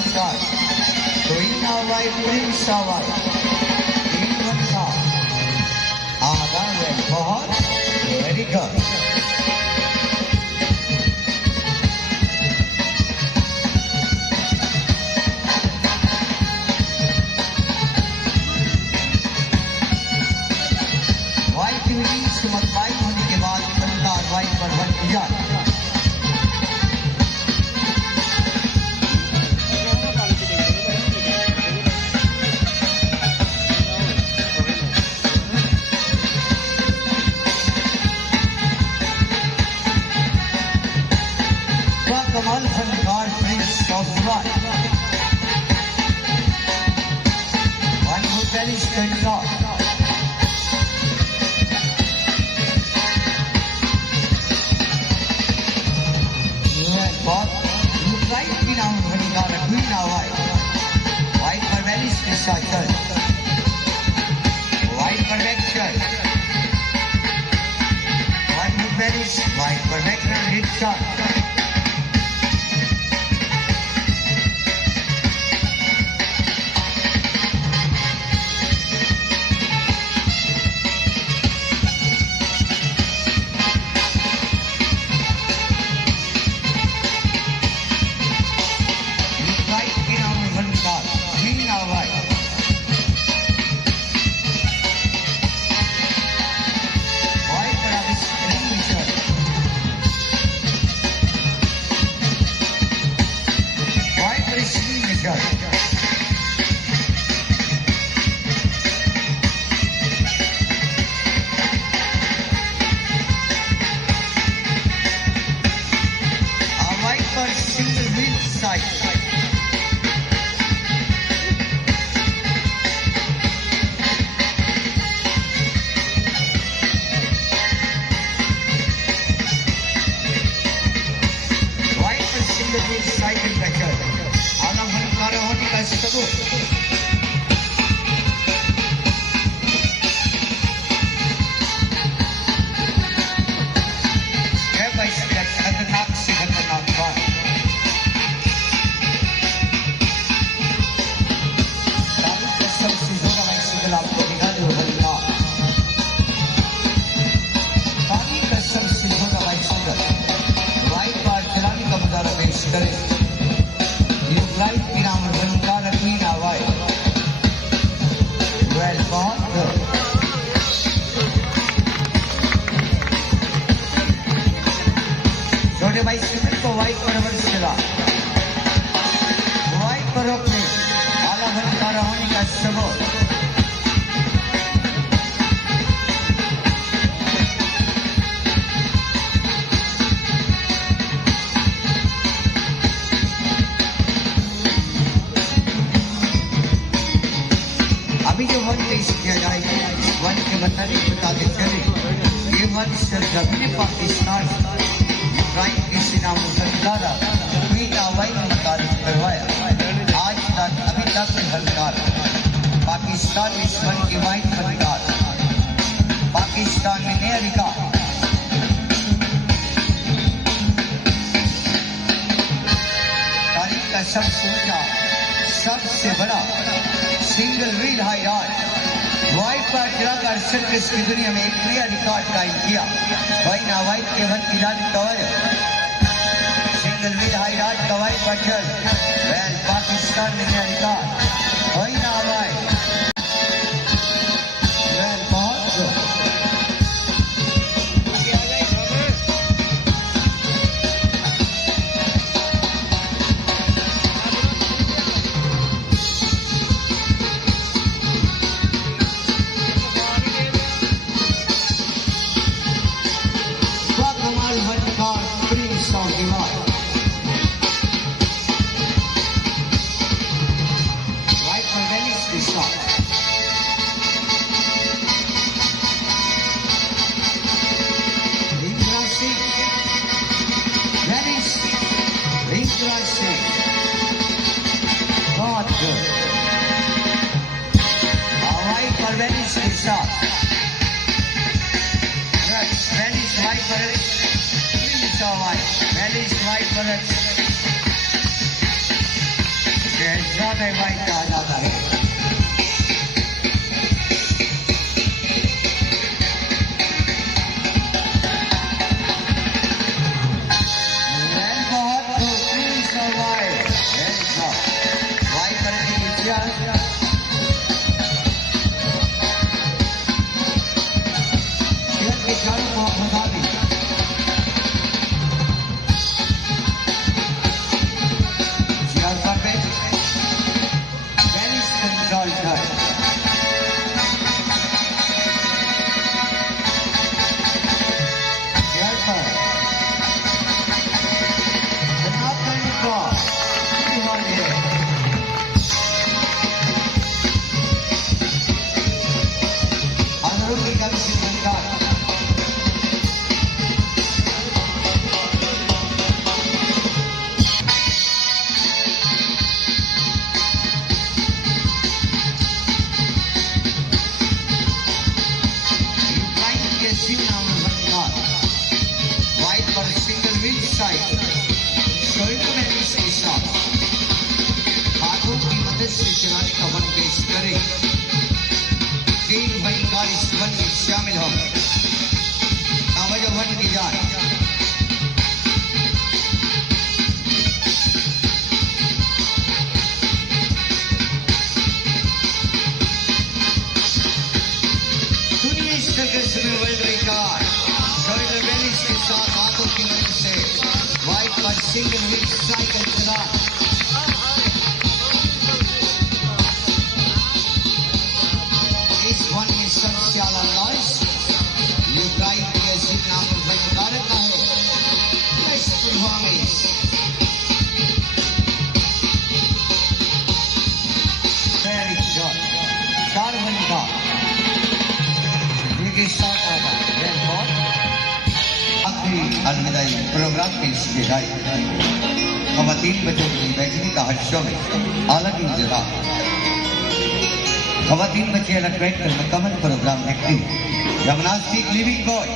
फनकार कोई ना Y Prince आवाज तीन फनकार आगा है बहुत वेरी गुड मतबाई होने के बाद फनकार वाई पर बन किया कमाल फनकार prince of Dubai one who tennis फनकार White for very special. White for action. One who varies. White for background hit shot. भाई सिमर को वाइट पर वर्ष चला वाइट पर अपने आला फनकार होने का सबूत अभी जो वन टेस्ट किया जाएगा वन के बताते चले ये वन सिर्फ पाकिस्तान किसी नाम फनकार मीठा वाई ने तारीफ करवाया आज तक अभी तक फनकार पाकिस्तान इस वन के वाई फनकार पाकिस्तान में नया रिकॉर्ड तारीख का सबसे ऊंचा सबसे बड़ा single wheel high ride white पर चलाकर सर्कस की दुनिया में एक नया रिकॉर्ड कायम किया भाई ना वाइट के वन की रात cover single wheel high ride का वाइट पर चल पाकिस्तान में नया रिकॉर्ड भाई ना वाइट समय भाई कहा जाता है। बहुत बेहतरीन सवाल भाई करने की इतिहास के चारों को बता दी हाथों की मदद से चराने का वन पेश करे। तीन भयंकर इस वन में शामिल हो। वन की जान दुनिया सर्कस में वर्ल्ड रिकॉर्ड शोल्डर बैलेंस के साथ हाथों की मदद से वाइट पर सिंगल व्हील साइकिल चला। इस वन में सबसे ज्यादा नॉइस यूक्राइन के अजीब नाम भयंकर का है। Let's performance very short carbon का ये साथ आना बहुत आखिरी अलविदाई प्रोग्राम की इसकी खवातीन बच्चों की बैठने का हर्षो में अलग ही जगह खवातीन बच्चे अलग बैठकर मुकम्मल प्रोग्राम देखती जिम्नास्टिक लिविंग बॉय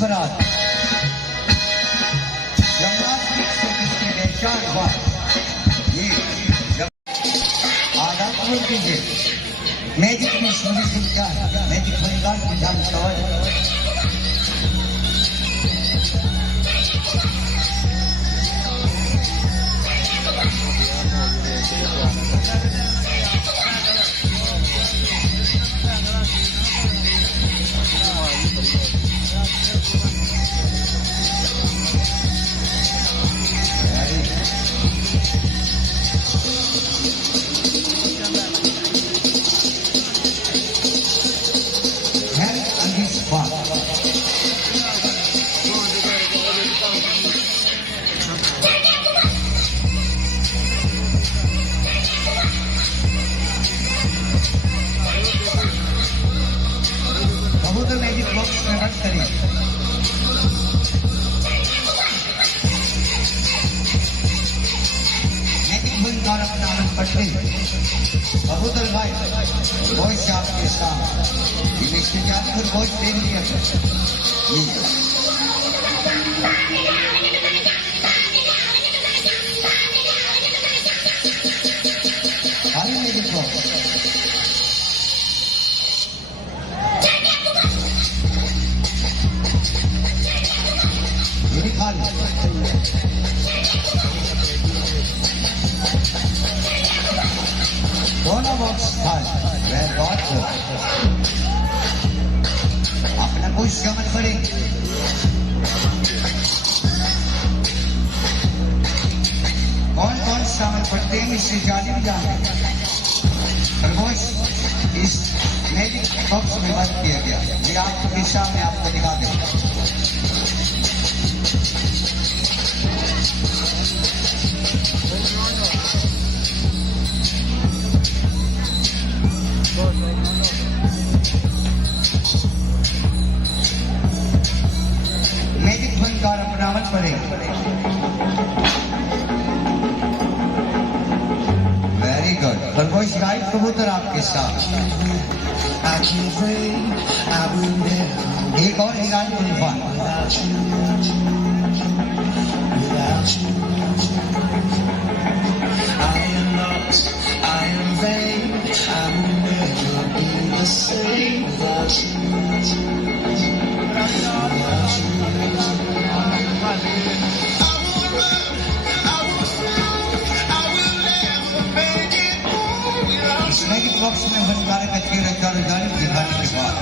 बरात जिम्नास्टिक से किसकी पहचान हुआ ये आदाब बोल दीजिए मैजिक में सुनी सुनता मैजिक परिवार की जान सवाल कबूतर भाई बहुत शाप के साथ इसके जात पर बहुत देर दिया खाली में देखो ये खाली दोनों बॉक्स खाली वह बहुत हो अपना कुछ समझ पड़े कौन कौन शामिल पड़ते हैं इससे जालिम जाने खरगोश इस मैजिक बॉक्स में बंद किया गया ये आपके सामने आपको दिखा दें मैजिक बनकर अपनावन पड़े वेरी गुड खरगोश राइट कबूतर आपके साथ। एक और ईरान तूफान। मैजिक बॉक्स में भंडारे का 13,000 जारी दिखाने के बाद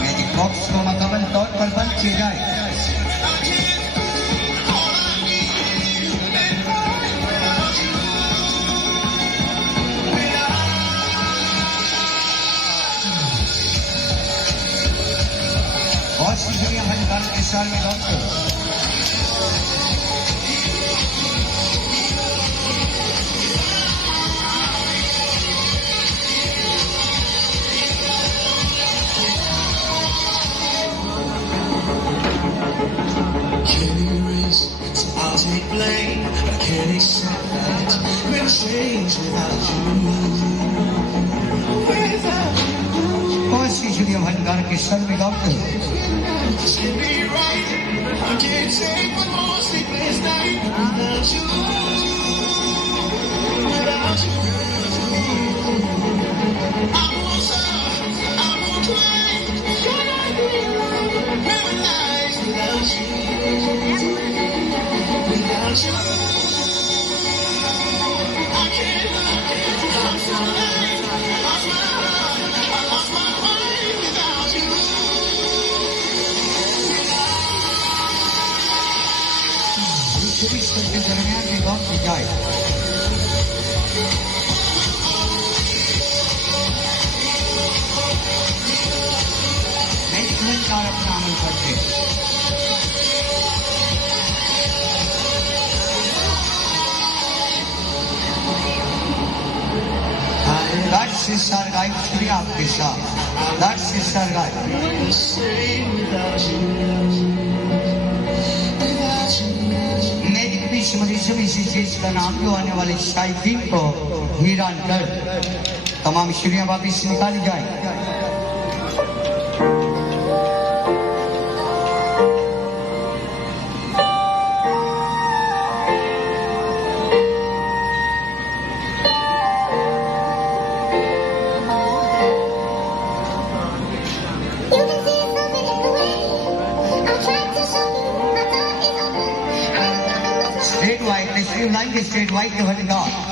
मैजिक बॉक्स को मुकम्मल तौर पर बंद किया जाए। और दुनिया भंडार के साल में डॉक्टर दुनिया भंडार के साल में डॉक्टर के दरमियान में गाँव की जाए। नहीं संचार अपना अमल करते लाट से सरगाई शुक्रिया आपके साथ। लाट से सरगाई इसी चीज का नाम जो आने वाले शायकीन को हीरान कर तमाम शुरियां वापिस निकाली जाए। स्ट्रेट वाइट के भटका